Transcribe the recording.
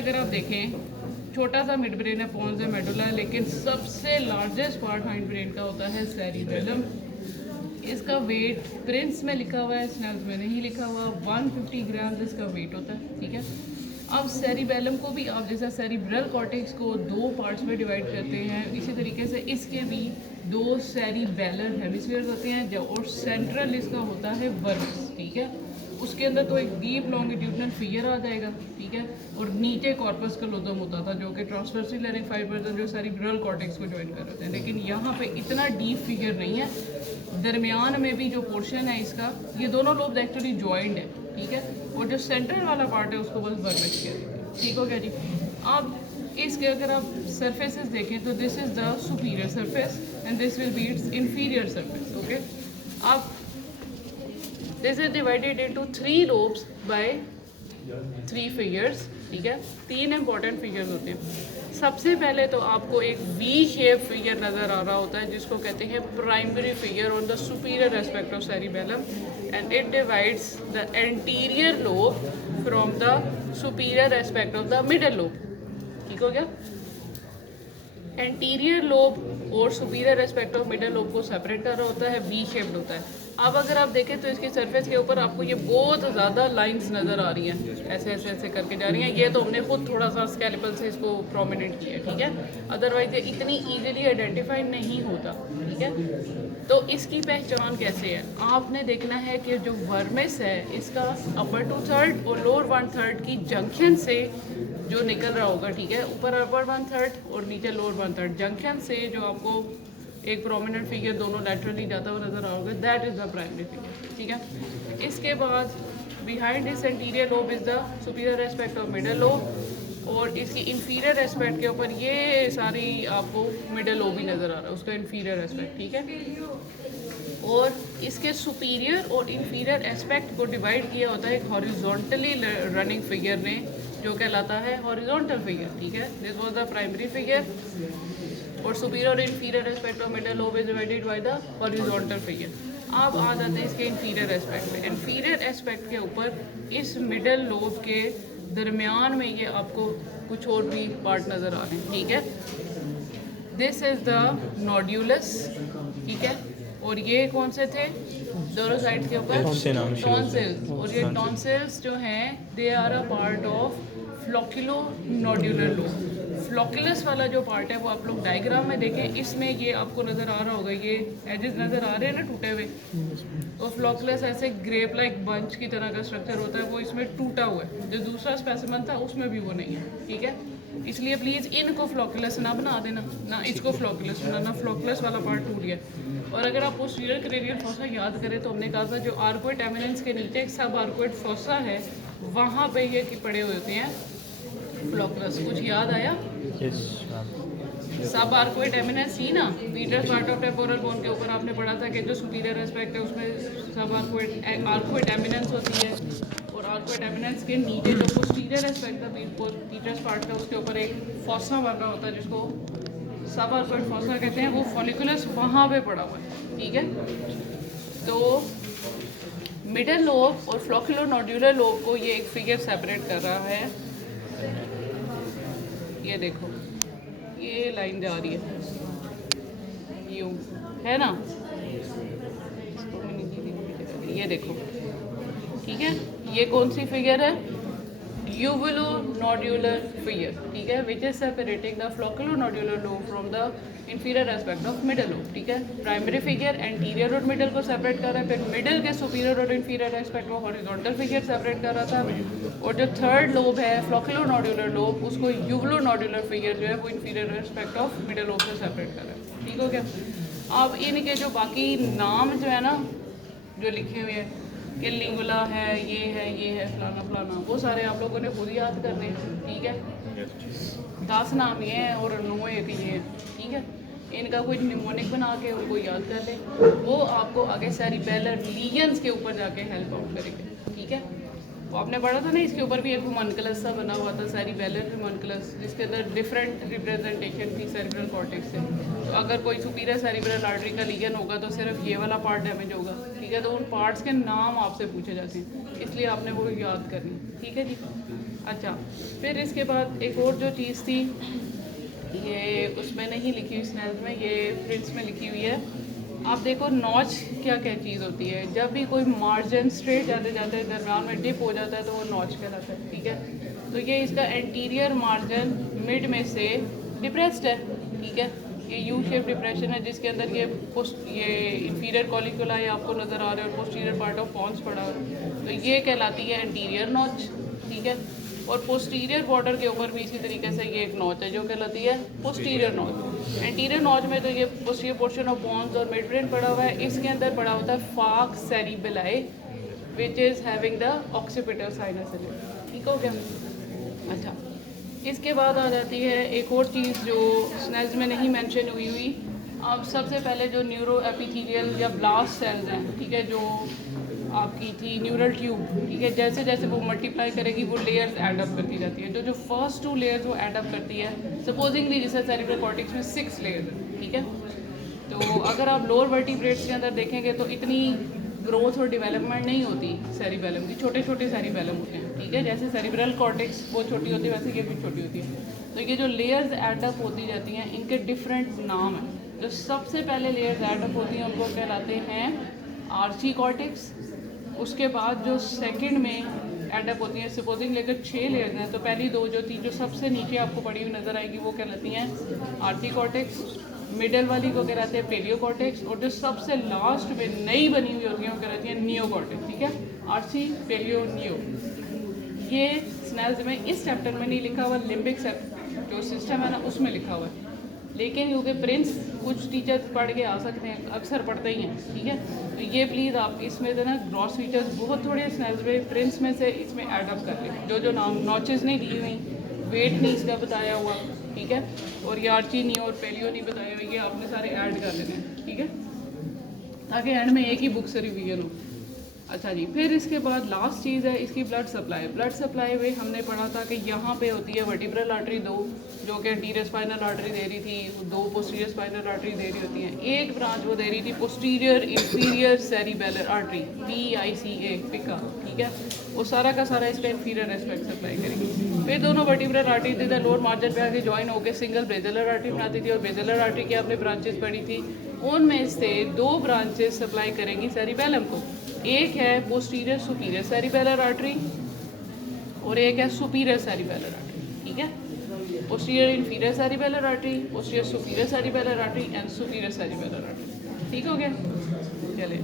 अगर आप देखें, छोटा सा मिड ब्रेन है, पोन्स है, मेडुला है, लेकिन सबसे लार्जेस्ट पार्ट हाइंड ब्रेन का होता है सेरिबेलम। इसका वेट प्रिंस में लिखा हुआ है, स्नेल्स में नहीं लिखा हुआ। 150 ग्राम इसका वेट होता है, ठीक है। अब सेरिबेलम को भी आप जैसा सेरिब्रल कॉर्टेक्स को दो पार्ट्स में डिवाइड करते हैं, इसी तरीके से इसके भी दो सेरिबेलर हेमिस्फीयर्स होते हैं, जो और सेंट्रल इसका होता है वर्मस, ठीक है। उसके अंदर तो एक डीप लॉन्गिट्यूडनल फिगर आ जाएगा, ठीक है। और नीचे कॉर्पस कलोजम होता था जो कि ट्रांसवर्सल लैरिंग फाइबर्स जो सेरिब्रल कॉर्टेक्स को ज्वाइन कर रहे थे, लेकिन यहाँ पे इतना डीप फिगर नहीं है। दरमियान में भी जो पोर्शन है इसका, ये दोनों लोब्स एक्चुअली ज्वाइंट है, ठीक है। और जो सेंट्रल वाला पार्ट है उसको बस वर्मेस कहते हैं, ठीक हो गया जी। अब इसके अगर आप सरफेसेस देखें तो this is the superior surface and this will be its inferior surface, okay. अब this is divided into 3 lobes by 3 fissures, ठीक है। 3 इंपॉर्टेंट फिगर्स होते हैं। सबसे पहले तो आपको एक वी शेप फिगर नज़र आ रहा होता है जिसको कहते हैं primary figure on the superior aspect of cerebellum, and it divides the anterior lobe from the superior aspect of the middle lobe, ठीक हो गया। एंटीरियर लोब और superior aspect of middle lobe को सेपरेट कर रहा होता है, वी शेप्ड होता है। अब अगर आप देखें तो इसके सरफेस के ऊपर आपको ये बहुत ज़्यादा लाइंस नज़र आ रही हैं, ऐसे ऐसे ऐसे करके जा रही हैं। ये तो हमने खुद थोड़ा सा स्केलेपल से इसको प्रोमिनेंट किया है, ठीक है। अदरवाइज ये इतनी ईजिली आइडेंटिफाई नहीं होता, ठीक है। तो इसकी पहचान कैसे है, आपने देखना है कि जो वर्मिस है इसका अपर 2/3 और लोअर 1/3 की जंक्शन से जो निकल रहा होगा, ठीक है। ऊपर अपर 1/3 और नीचे लोअर 1/3 जंक्शन से जो आपको एक प्रोमिनेंट फिगर दोनों लैटरली जाता हुआ नजर आ होगा, that is the primary figure, ठीक है। इसके बाद behind this anterior lobe is the superior aspect of middle lobe, और इसकी इंफीरियर एस्पेक्ट के ऊपर ये सारी आपको मिडल लोब ही नज़र आ रहा है, उसका इंफीरियर एस्पेक्ट, ठीक है। और इसके सुपीरियर और इंफीरियर एस्पेक्ट को डिवाइड किया होता है एक हॉरिजॉन्टली रनिंग फिगर ने, जो कहलाता है हॉरिजॉन्टल फिगर, ठीक है। This was the primary figure, और सुपीरियर और inferior aspect of middle lobe is divided by the horizontal figure. अब आ जाते हैं इसके इंफीरियर एस्पेक्ट पे। इंफीरियर एस्पेक्ट के ऊपर इस मिडल लोब के दरमियान में ये आपको कुछ और भी पार्ट नज़र आ रहे हैं, ठीक है। दिस इज़ द नोड्यूलस, ठीक है। और ये कौन से थे दोनों साइड के ऊपर, टॉन्सिल्स। और ये टॉन्सिल्स जो हैं they are a part of flocculonodular lobe. Flocculus वाला जो पार्ट है वो आप लोग डायग्राम में देखें, इसमें ये आपको नज़र आ रहा होगा, ये एजेस नज़र आ रहे हैं ना टूटे हुए, तो फ्लोक्युलस ऐसे ग्रेप लाइक बंच की तरह का स्ट्रक्चर होता है, वो इसमें टूटा हुआ है। जो दूसरा स्पेसिमन था उसमें भी वो नहीं है, ठीक है। इसलिए प्लीज़ इनको फ्लोक्युलस ना बना देना, ना इसको फ्लोक्युलस बनाना, फ्लोक्युलस वाला पार्ट टूट गया। और अगर आप पोस्टीरियर क्रेनियल फोसा याद करें तो हमने कहा था जो आर्कोइड एमिनेंस के नीचे एक सब आर्कोइड फोसा है, वहाँ पे ये पड़े हुए होते हैं फ्लोक्युलस। कुछ याद आया? सब आर्कोइड एमिनेंस ही ना, petrous part of temporal bone के ऊपर आपने पढ़ा था कि जो सुपीरियर एस्पेक्ट है उसमें सब आर्कोइड एमिनेंस होती है, और आर्कोइड एमिनेंस के नीचे जो पोस्टीरियर एस्पेक्ट है पीटर्स पार्ट का, उसके ऊपर एक फोसा बन रहा होता है जिसको सब आर्कोइड फोसा कहते हैं, वो फॉलिकुलस वहाँ पे पड़ा हुआ है, ठीक है। तो मिडल लोब और फ्लोक्युलो नोड्यूलर लोब को ये एक फिगर सेपरेट कर रहा है। ये देखो ये लाइन जा रही है यूं, है ना, ये देखो, ठीक है। ये कौन सी फिगर है, यूवुलो नोड्यूलर फिगर, ठीक है, which is separating the flocculonodular lobe from the inferior aspect of middle lobe, ठीक है। प्राइमरी फिगर एंटीरियर और मिडल को सेपरेट कर रहा है, फिर मिडल के सुपीरियर और इंफीरियर एस्पेक्ट को हॉरिजॉन्टल फिगर सेपरेट कर रहा था, और जो थर्ड लोब है फ्लोक्युलो नोड्यूलर लोब उसको यूवुलो नोड्यूलर फिगर जो है वो inferior aspect of middle lobe से सेपरेट कर रहा है, ठीक हो गया। अब इनके जो बाकी नाम जो है ना जो लिखे हुए हैं कि लिंगुला है, ये है फलाना फलाना, वो सारे आप लोगों ने खुद याद करने हैं, ठीक है। 10 नाम ये हैं और 9 एक ये हैं, ठीक है। इनका कोई निमोनिक बना के उनको याद कर ले, वो आपको आगे सेरिबेलर लीजन्स के ऊपर जाके हेल्प आउट करेंगे, ठीक है। वो आपने पढ़ा था ना, इसके ऊपर भी एक होमनकलस सा बना हुआ था, सेरिबेलर होमनकलस, जिसके अंदर डिफरेंट रिप्रेजेंटेशन थी सेरिब्रल कॉर्टेक्स से। तो अगर कोई सुपीरियर सेरिब्रल आर्टरी का लीजन होगा तो सिर्फ ये वाला पार्ट डैमेज होगा, ठीक है। तो उन पार्ट्स के नाम आपसे पूछे जाते हैं, इसलिए आपने वो याद करनी, ठीक है जी। अच्छा, फिर इसके बाद एक और जो चीज़ थी, ये उसमें नहीं लिखी हुई स्नेल्स में, ये प्रिंट्स में लिखी हुई है। आप देखो नॉच क्या क्या चीज़ होती है। जब भी कोई मार्जिन स्ट्रेट जाते जाते दरम्यान में डिप हो जाता है तो वो नॉच कहलाता है, ठीक है। तो ये इसका एंटीरियर मार्जिन मिड में से डिप्रेस्ड है, ठीक है। ये यू शेप डिप्रेशन है जिसके अंदर ये इंफीरियर कॉलिकुलाई आपको नज़र आ रहा है और पोस्टीरियर पार्ट ऑफ पॉन्स पड़ा हुआ है, तो ये कहलाती है एंटीरियर नॉच, ठीक है। और पोस्टीरियर बॉर्डर के ऊपर भी इसी तरीके से ये एक नॉच है जो कहलाती है पोस्टीरियर नॉच। एंटीरियर नॉच में तो ये पोस्टीरियर पोर्शन ऑफ पॉन्स और मिड ब्रेन पड़ा हुआ है। इसके अंदर पड़ा होता है falx cerebelli which is having the occipital sinus in it, ठीक हो गया। अच्छा, इसके बाद आ जाती है एक और चीज़ जो स्नेल्स में नहीं मेंशन हुई। अब सबसे पहले जो न्यूरो एपिथेलियल या ब्लास्ट सेल्स हैं, ठीक है, जो आपकी थी न्यूरल ट्यूब, ठीक है, जैसे जैसे वो मल्टीप्लाई करेगी वो लेयर्स ऐड अप करती जाती है। जो फर्स्ट 2 लेयर्स वो ऐड अप करती है, सपोजिंगली जैसे सेरिब्रल कॉर्टेक्स में 6 लेयर्स है, ठीक है। तो अगर आप लोअर वर्टिब्रेट्स के अंदर देखेंगे तो इतनी ग्रोथ और डेवलपमेंट नहीं होती सेरिबेलम की, छोटे छोटे सेरिबेलम होते हैं, ठीक है। जैसे सेरिब्रल कॉर्टेक्स वो छोटी होती है वैसे ये भी छोटी होती है। तो ये जो लेयर्स ऐड अप होती जाती हैं इनके डिफरेंट नाम हैं। जो सबसे पहले लेयर्स ऐड अप होती हैं उनको कहलाते हैं आर्ची कॉर्टेक्स। उसके बाद जो सेकंड में एडअप होती हैं, सपोजिंग लेकर 6 लेयर्स हैं, तो पहली 2 जो थी जो सबसे नीचे आपको पड़ी हुई नज़र आएगी वो कहलाती हैं आर्थी कॉर्टेक्स। मिडल वाली को कहलाते हैं पेलियो कॉर्टेक्स, और जो सबसे लास्ट में नई बनी हुई होती हैं वो कहलाती हैं नियो कॉर्टेक्स, ठीक है। आर्थी, पेलियो, नियो। ये स्नेल्स में इस चैप्टर में नहीं लिखा हुआ, लिम्बिक जो सिस्टम है ना उसमें लिखा हुआ है, लेकिन क्योंकि प्रिंस कुछ टीचर्स पढ़ के आ सकते हैं, अक्सर पढ़ते ही हैं, ठीक है। तो ये प्लीज़ आप इसमें से ना ग्रॉस फीचर्स बहुत थोड़े स्नेल्स में प्रिंस में से इसमें ऐड अप कर लें। जो नाम नॉचेस नहीं दी हुई, वेट नहीं इसका बताया हुआ, ठीक है, और ये आर्ची नहीं और पेलियो नहीं बताया हुआ, ये आपने सारे ऐड कर लेने हैं, ठीक है, ताकि एंड में एक ही बुक से रिवीजन हो। अच्छा जी, फिर इसके बाद लास्ट चीज़ है इसकी ब्लड सप्लाई। ब्लड सप्लाई में हमने पढ़ा था कि यहाँ पे होती है वर्टिब्रल आर्टरी 2 जो कि एंटीरियर स्पाइनल आर्टरी दे रही थी, 2 पोस्टीरियर स्पाइनल आर्टरी दे रही होती हैं, एक ब्रांच वो दे रही थी posterior inferior cerebellar artery PICA पिका, ठीक है। वो सारा का सारा इसका इंफीरियर एस्पेक्ट सप्लाई करेगी। फिर दोनों वर्टिब्रल आर्टरी थी लोअर मार्जिन पे आके ज्वाइन होकर सिंगल बेजलर आर्टरी बनाती थी, और बेजलर आर्टरी की आपने ब्रांचेस पढ़ी थी, उनमें से 2 ब्रांचेस सप्लाई करेंगी सेरिबेलम को। एक है पोस्टीरियर सुपीरियर सेरिबेलर आर्टरी और एक है सुपीरियर सेरिबेलर आर्टरी, ठीक है। Posterior inferior cerebellar artery, posterior superior cerebellar artery and superior cerebellar artery, ठीक हो गया। चले